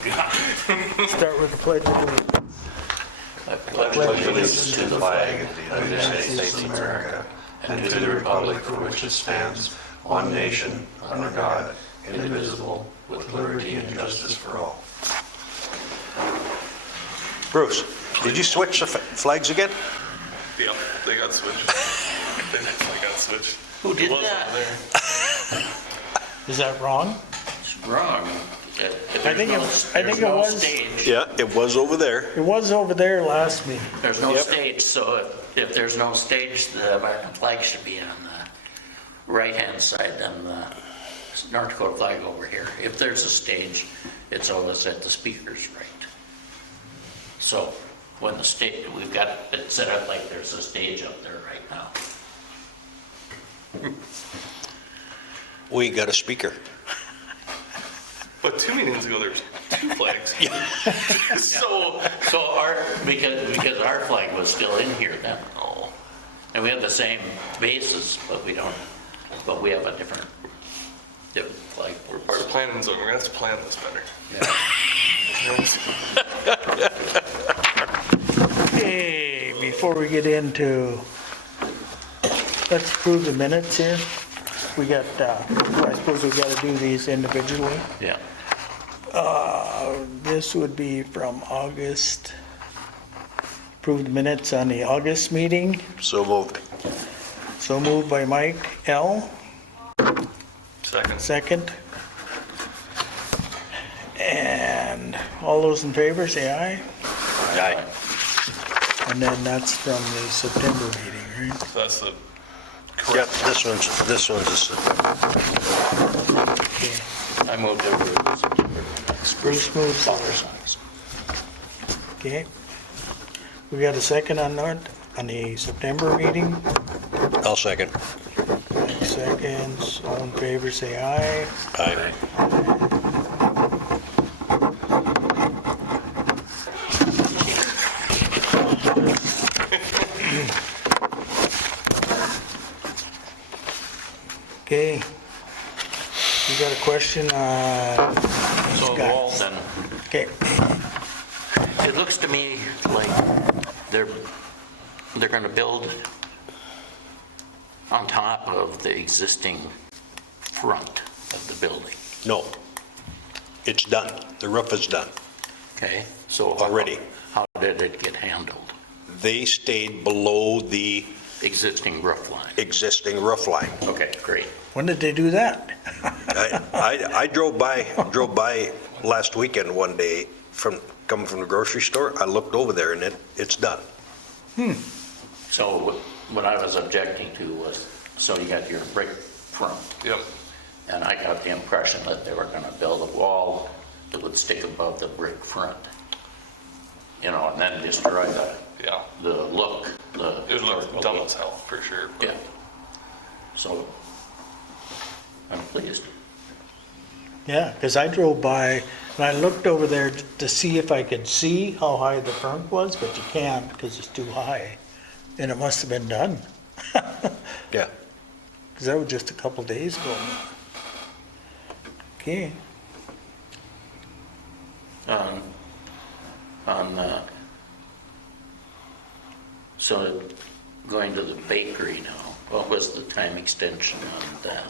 Start with the pledge of allegiance. I pledge allegiance to the flag of the United States of America and to the republic for which it stands, one nation, under God, indivisible, with liberty and justice for all. Bruce, did you switch the flags again? Yeah, they got switched. They definitely got switched. Who did It was that? over there. Is that wrong? It's wrong. I think it was. Stage. Yeah, it was over there. It was over there last meeting. There's no Yep. stage, so if there's no stage, the American flag should be on the right-hand side, then the North Dakota flag over here. If there's a stage, it's always at the speaker's right. So when the stage, we've got it set up like there's a stage up there right now. We got a speaker. But 2 meetings ago, there's 2 flags. So, Because our flag was still in here then. oh, And we have the same bases, but we have a different flag. we're part of planning and zoning. We're gonna have to plan this better. Okay, before we get into, let's approve the minutes here. We got, I suppose we got to do these individually. Yeah. This would be from August. Approved minutes on the August meeting. So moved. So moved by Mike L. Second. Second. And all those in favor, say aye. Aye. And then that's from the September meeting, right? So that's the Yep, correct. this one's a, Okay. I moved over to September. Bruce moves. Okay. We got a second on that, on the September meeting. I'll second. Seconds, all in favor, say aye. Aye. Okay. You got a question on So Scott? Walt, then, Okay. it looks to me like they're gonna build on top of the existing front of the building. No. It's done. The roof is done. Okay, so Already. how did it get handled? They stayed below the Existing roof line. existing roof line. Okay, great. When did they do that? I drove by last weekend one day coming from the grocery store. I looked over there and it's done. So what I was objecting to was, so you got your brick front, Yep. and I got the impression that they were gonna build a wall that would stick above the brick front. You know, and then destroy Yeah. the look, It would look dumb as hell, for sure. but- Yeah. So, I'm pleased. Yeah, because I drove by and I looked over there to see if I could see how high the front was, but you can't because it's too high. And it must have been done. Yeah. Because that was just a couple days ago. Okay. So going to the bakery now, what was the time extension on that?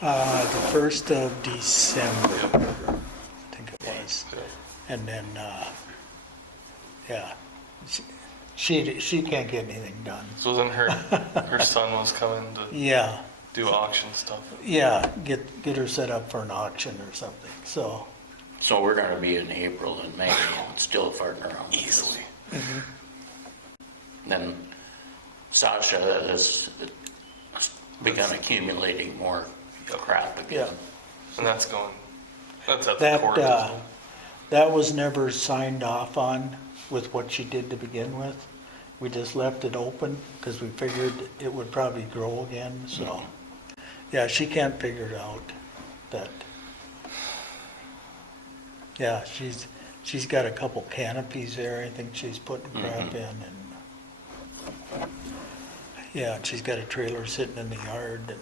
The 1st of December, I think it was. And then, yeah, she can't get anything done. So then her son was coming to Yeah, do auction stuff. yeah, get her set up for an auction or something, so. So we're gonna be in April and May, and still farting around. with this. Easily. Then Sasha has begun accumulating more crap again. And that's at the That, court. isn't it? that was never signed off on with what she did to begin with. We just left it open because we figured it would probably grow again, so. Yeah, she can't figure it out, that. Yeah, she's got a couple canopies there, I think she's putting crap in, and. Yeah, and she's got a trailer sitting in the yard, and.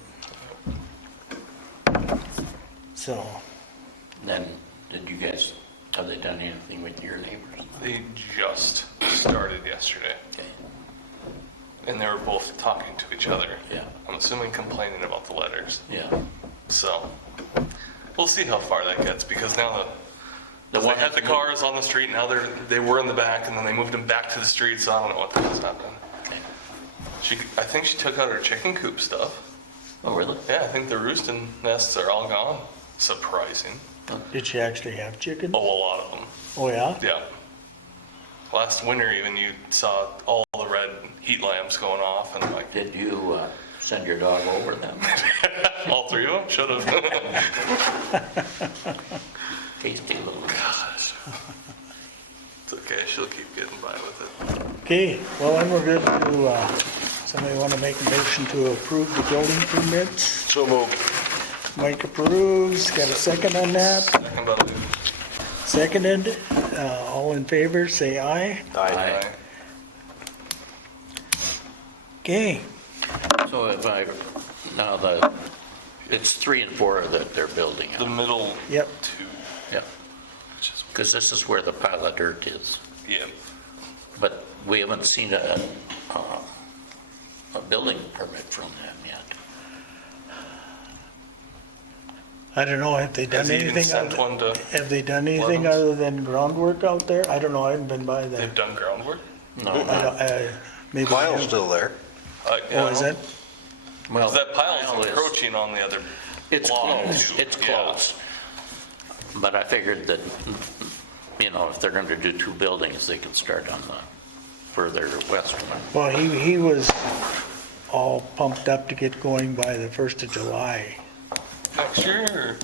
So. Then Did you guys, have they done anything with your neighbors? They just started yesterday, Okay, and they were both talking to each other. yeah, I'm assuming complaining about the letters. yeah. So we'll see how far that gets, because now they one had the that's cars on the street, now they were in the back, and then they moved them back to the street, so I don't know what the hell's happening. Okay. I think she took out her chicken coop stuff. Oh, really? Yeah, I think the roosting nests are all gone. Surprising. Did she actually have chicken? Oh, a lot of them. Oh, yeah? Yeah. Last winter even, you saw all the red heat lamps going off, and like, Did you send your dog over them? all three of them? Should have. Tasty little guys. It's okay, she'll keep getting by with it. Okay, well, then we're good to, somebody want to make a motion to approve the building permits? So moved. Mike approves, got a second on that? Second, but Seconded, all in favor, say aye. Aye. Okay, So if now it's 3 and 4 that they're building the on. middle Yep. two, Yep. which is, Because this is where the pile of dirt is. yeah. But we haven't seen a building permit from them yet. I don't know, have they done Has he even anything? sent one to, Have they done anything Levens? other than groundwork out there? I don't know, I haven't been by there. they've done groundwork? No, I don't- maybe. Pile's still there. Yeah, Oh, I is don't- it? well, Because that pile's pile is- encroaching on the other It's block, close, too. it's Yeah. close. But I figured that, if they're going to do 2 buildings, they could start on the further west one. Well, he was all pumped up to get going by the 1st of July. Next year,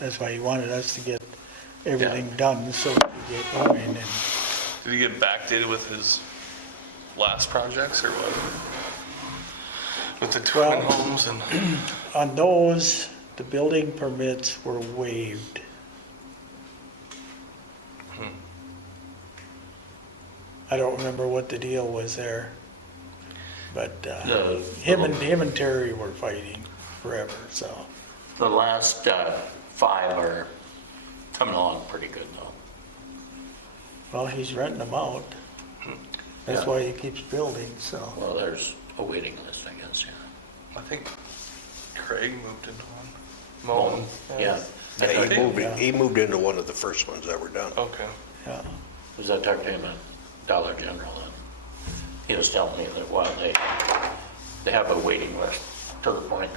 That's why he wanted us to get everything done so we could get going. And did he get backdated with his last projects or what? With the twin Well- homes and, on those, the building permits were waived. I don't remember what the deal was there, but him and Terry were fighting forever, so. The last 5 are coming along pretty good, though. Well, he's renting them out. That's Yeah. why he keeps building, so. Well, there's a waiting list, I guess, yeah. I think Craig moved into one. Oh, Mullen. yeah. I He think- moved, he moved into one of the first ones that were done. Okay. Yeah. Was I talking to him at Dollar General, and he was telling me that, well, they have a waiting list to the point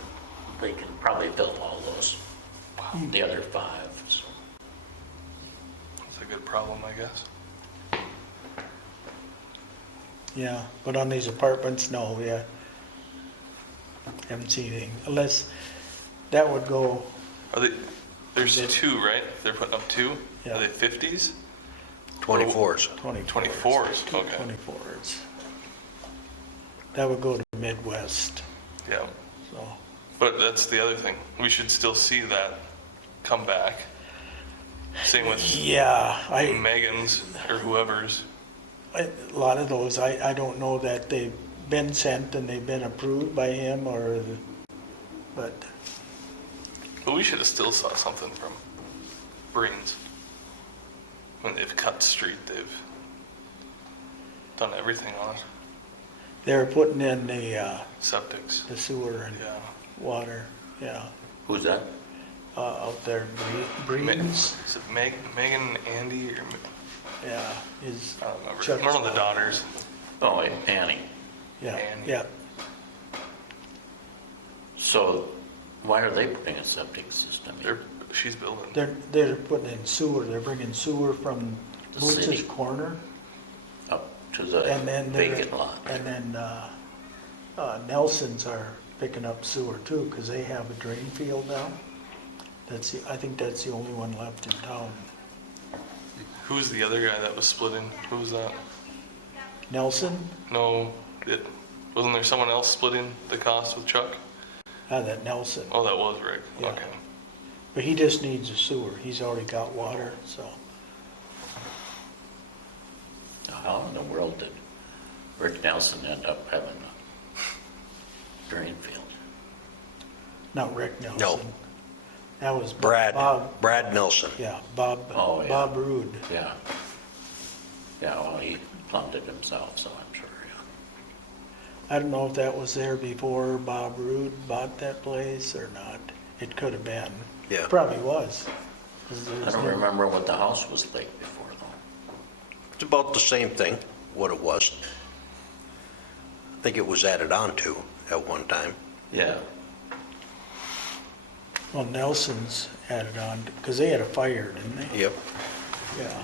they can probably fill all those, the other 5. So. That's a good problem, I guess. Yeah, but on these apartments, no, yeah. Haven't seen anything, unless that would go, Are they, there's 2, right? They're putting up 2? Yeah. Are they 50s? 24s. 24s, okay. 24s. That would go to Midwest, Yeah. so. But that's the other thing. We should still see that come back. Same with Yeah, Megan's or whoever's. a lot of those, I don't know that they've been sent and they've been approved by him but But we should have still saw something from Breen's. When they've cut street, they've done everything on it. they're putting in the Septics. sewer and Yeah. water, yeah, Who's that? out there, Breens, Is it Megan, Andy, or yeah, is, I don't remember. Chuck's One of the mom. daughters. Oh, Annie. yeah, Annie. yeah. So why are they putting a septic system in? She's building. They're putting in sewer, they're bringing sewer from The Boots's city. Corner. Up to the And then vacant lot? And then Nelson's are picking up sewer too, because they have a drain field now. I think that's the only one left in town. Who's the other guy that was splitting? Who was that? Nelson, No, wasn't there someone else splitting the cost with Chuck? that Nelson, Oh, that was Rick. Yeah. Okay. but he just needs a sewer, he's already got water, so. How in the world did Rick Nelson end up having a drain field? Not Rick Nelson. That was Brad Bob, Nelson. yeah, Bob, Oh, yeah. Bob Rood. Yeah. Yeah, well, he plumbed it himself, so I'm sure, yeah. I don't know if that was there before Bob Rood bought that place or not. It could have been. Yeah. Probably was. 'Cause I there's don't no- remember what the house was like before, though. It's about the same thing, what it was. I think it was added on to at one time. Yeah. Well, Nelson's added on, because they had a fire, didn't they? Yep. Yeah.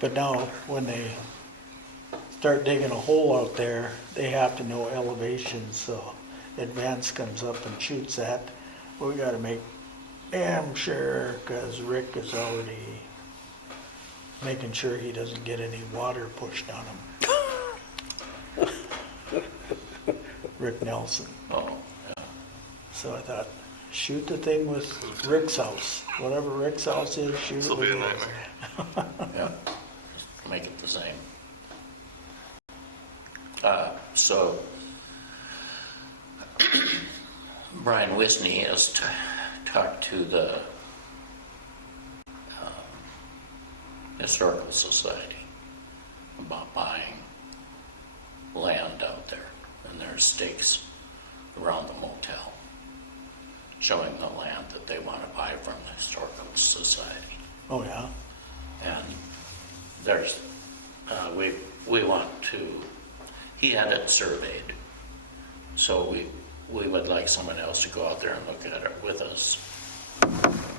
But now, when they start digging a hole out there, they have to know elevations, so Advance comes up and shoots that. We gotta make damn sure, because Rick is already making sure he doesn't get any water pushed on him. Rick Nelson. Oh, yeah. So I thought, shoot the thing with Rick's house. Whatever Rick's house is, shoot This it will with be a his. nightmare. Yeah, just make it the same. So Brian Wisney has talked to the Historical Society about buying land out there, and there's stakes around the motel showing the land that they want to buy from the Historical Society. Oh, yeah? And there's, we want to, he had it surveyed, so we would like someone else to go out there and look at it with us.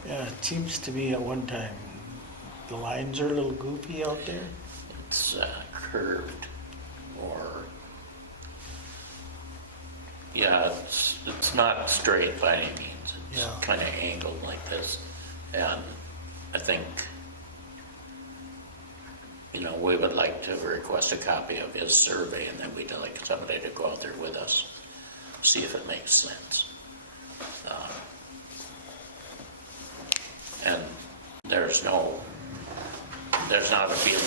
Yeah, it seems to me at one time, the lines are a little goofy out there. It's curved, or, yeah, it's not straight by any means. It's Yeah. kind of angled like this, and I think, you know, we would like to request a copy of his survey, and then we'd like somebody to go out there with us, see if it makes sense. And there's not a feeling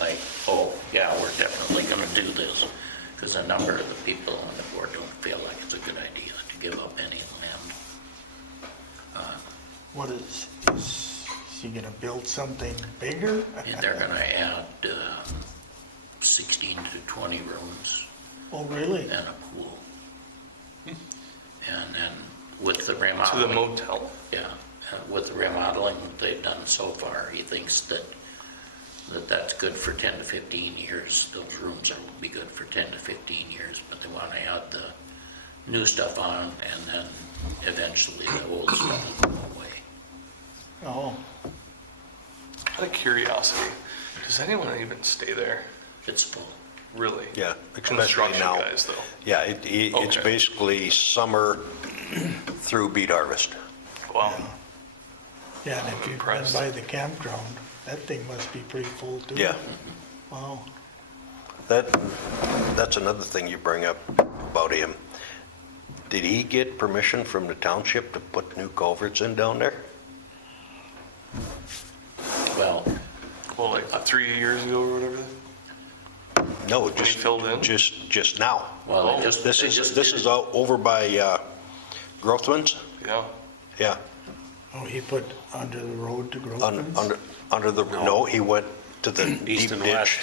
like, oh, yeah, we're definitely gonna do this, because a number of the people on the board don't feel like it's a good idea to give up any land. What is he gonna build something bigger? And they're gonna add 16 to 20 rooms Oh, really? and a pool. And then with the To remodeling. the motel? Yeah, with the remodeling that they've done so far, he thinks that's good for 10 to 15 years. Those rooms will be good for 10 to 15 years, but they want to add the new stuff on, and then eventually the old stuff will go away. Oh, Out of curiosity, does anyone even stay there? It's full. Really? Yeah, especially Construction now. guys, though. Yeah, it's Okay. basically summer through beet harvest. Wow. yeah, and if you've been Impressed. by the campground, that thing must be pretty full too. Yeah, Wow. that's another thing you bring up about him. Did he get permission from the township to put new culverts in down there? Well, Well, like 3 years ago or whatever? No, he just filled in? just now. well, Oh, they just, This they is just this did is it. out over by Growthlands. Yeah. Yeah, Oh, he put under the road to Groveland's? under the no, he went to the East deep and ditch. west.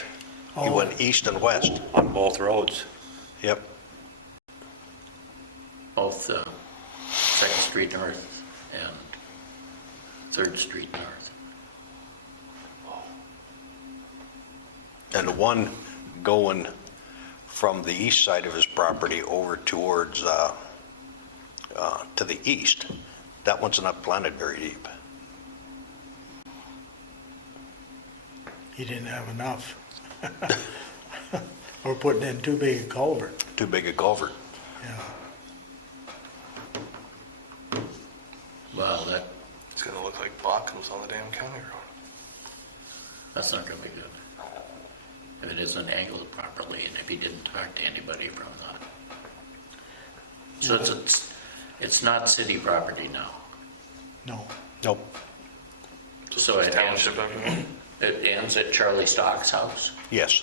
He Oh. went east and west. On both roads. Yep. Both 2nd Street North and 3rd Street North. And the one going from the east side of his property over towards, to the east, that one's not planted very deep. He didn't have enough. Or putting in too big a culvert, Too big a culvert. yeah. Well, It's gonna look like Bachman's on the damn county road. that's not gonna be good. If it isn't angled properly, and if he didn't talk to anybody from the. So it's not city property now. No, Nope. So It's it ends, township, everyone. it ends at Charlie Stock's house. Yes.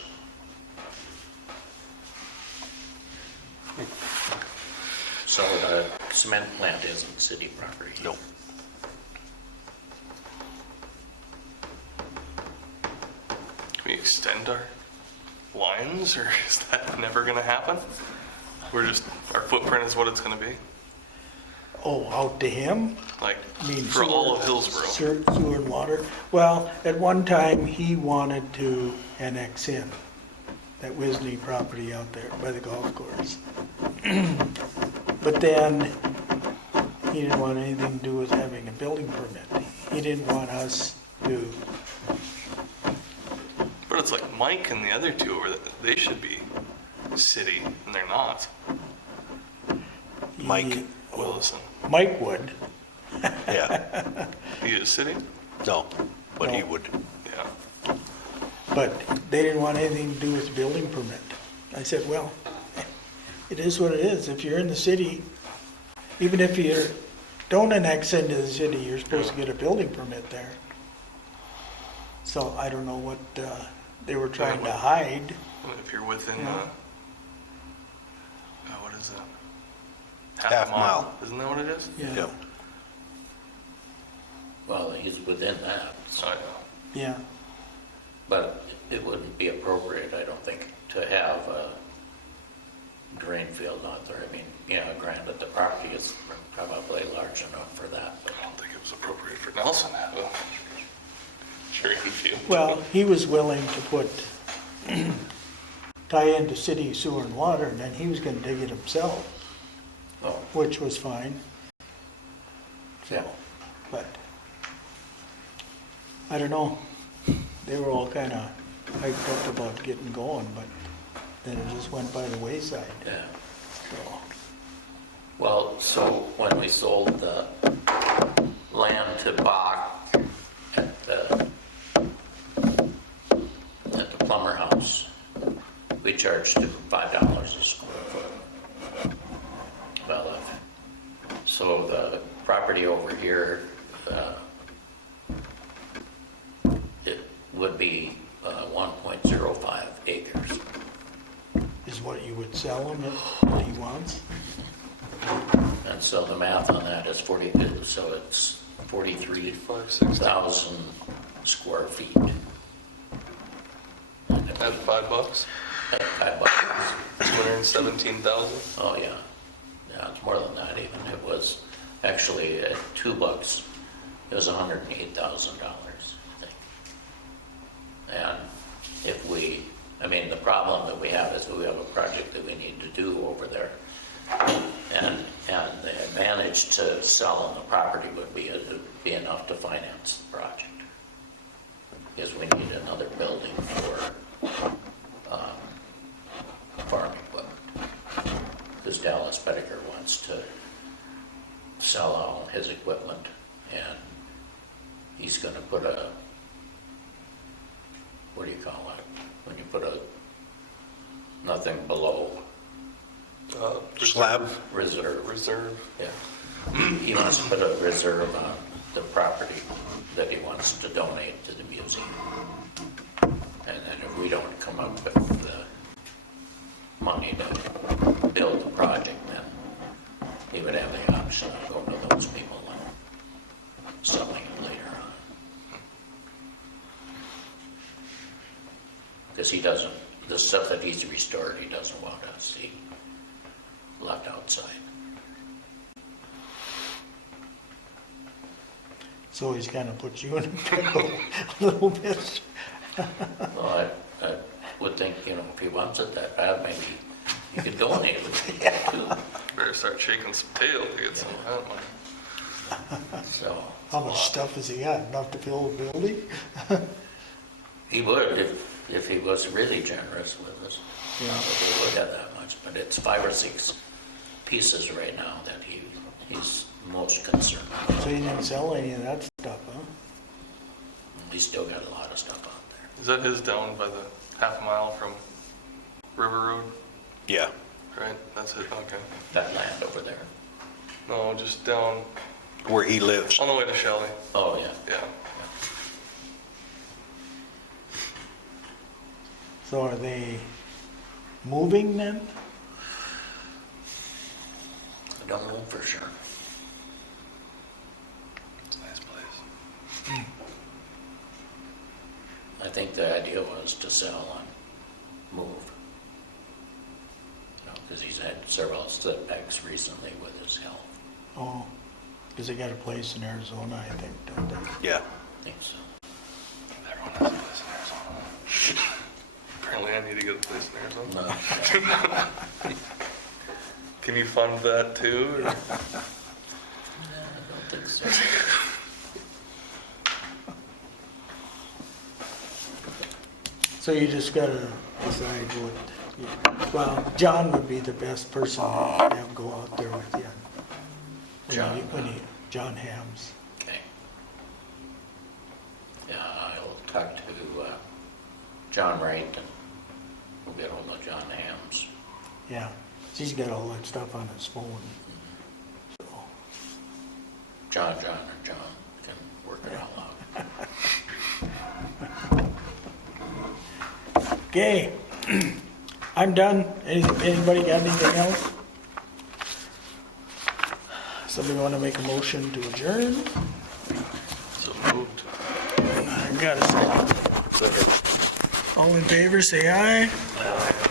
So the cement plant isn't city property. No. Can we extend our lines, or is that never gonna happen? We're just, our footprint is what it's gonna be? Oh, out to him? Like, I mean, for all of sewer- Hillsborough? Sewer and water. Well, at one time, he wanted to annex in that Wisney property out there by the golf course. But then, he didn't want anything to do with having a building permit. He didn't want us to, But it's like Mike and the other two over there, they should be city, and they're not. Mike, he- Willison. Mike would. yeah, He is city? no, but he No. would, Yeah. But they didn't want anything to do with the building permit. I said, well, it is what it is. If you're in the city, even if you don't annex into the city, you're supposed to get a building permit there. So I don't know what they were trying to hide. If you're within, Yeah. what is that? Half mile. Isn't that what it is? Yeah, yeah. Well, he's within that, so, I know. yeah. but it wouldn't be appropriate, I don't think, to have a drain field out there. I mean, granted, the property is probably large enough for that, but I don't think it was appropriate for Nelson to have a drain field. Well, he was willing to put, tie into city sewer and water, and then he was gonna dig it himself, oh, which was fine. yeah. But, I don't know, they were all kind of hyped up about getting going, but then it just went by the wayside, Yeah. so. Well, so when we sold the land to Bach at the Plummer House, we charged him $5 a square foot. Well, so the property over here, it would be 1.05 acres. Is what you would sell him if what he wants? And so the math on that is 40, so it's 43,000 5, 6, square feet. at $5, At $5. 217,000. Oh, yeah. Yeah, it's more than that even. It was actually at $2, it was $108,000, I think. And if the problem that we have is that we have a project that we need to do over there. And the advantage to selling the property would be enough to finance the project. Because we need another building for farm equipment. Because Dallas Pettiger wants to sell all his equipment, and he's gonna put what do you call it? When you put nothing below Slab, reserve. Reserve. Yeah. He wants to put a reserve on the property that he wants to donate to the museum. And then if we don't come up with the money to build the project, then he would have the option of going to those people and selling it later on. Because he doesn't, the stuff that he's restored, he doesn't want to see left outside. So he's kind of put you in a pickle a little bit. Well, I would think, if he wants it that bad, maybe he could donate it too. Better start shaking some tail to get some of that money. So, How much stuff has he got? Enough to fill a building? he would if he was really generous with us. Yeah. Not that he would have that much, but it's 5 or 6 pieces right now that he's most concerned about. So he didn't sell any of that stuff, huh? He's still got a lot of stuff out there. Is that his down by the half mile from River Road? yeah. Right? That's it, okay. That land over there. No, just down Where he lives. on the way to Shelley. Oh, yeah. Yeah. So are they moving then? I Don't know for sure. It's a nice place. I think the idea was to sell and move. Because he's had several setbacks recently with his health. Oh, because they got a place in Arizona, I think, don't they? Yeah. I think so. Everyone has a place in Arizona. Apparently I need to get a place in Arizona. No, Can you fund that too? Or? I don't think so. So you just gotta decide what, well, John would be the best person to have go out there with you. John. John Hams. Okay. Yeah, I'll talk to John Wright and we'll get hold of John Hams. Yeah, he's got all that stuff on his phone. So, John can work it all out. okay, I'm done. Anybody got anything else? Somebody want to make a motion to adjourn? So moved. I got a second. All in favor, say aye. Aye.